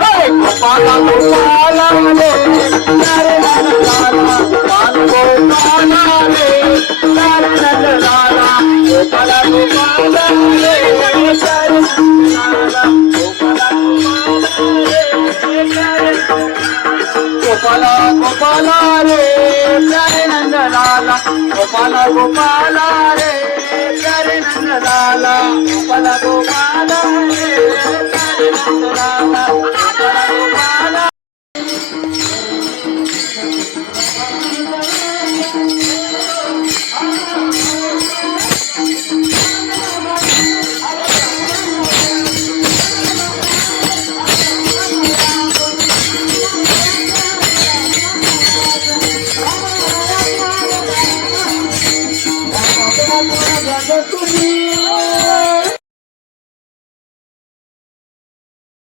Hey, Papa, Papa, Papa, Papa, Gopala Gopala ray. Pyare Nandlala Gopala Gopala ray. ya no.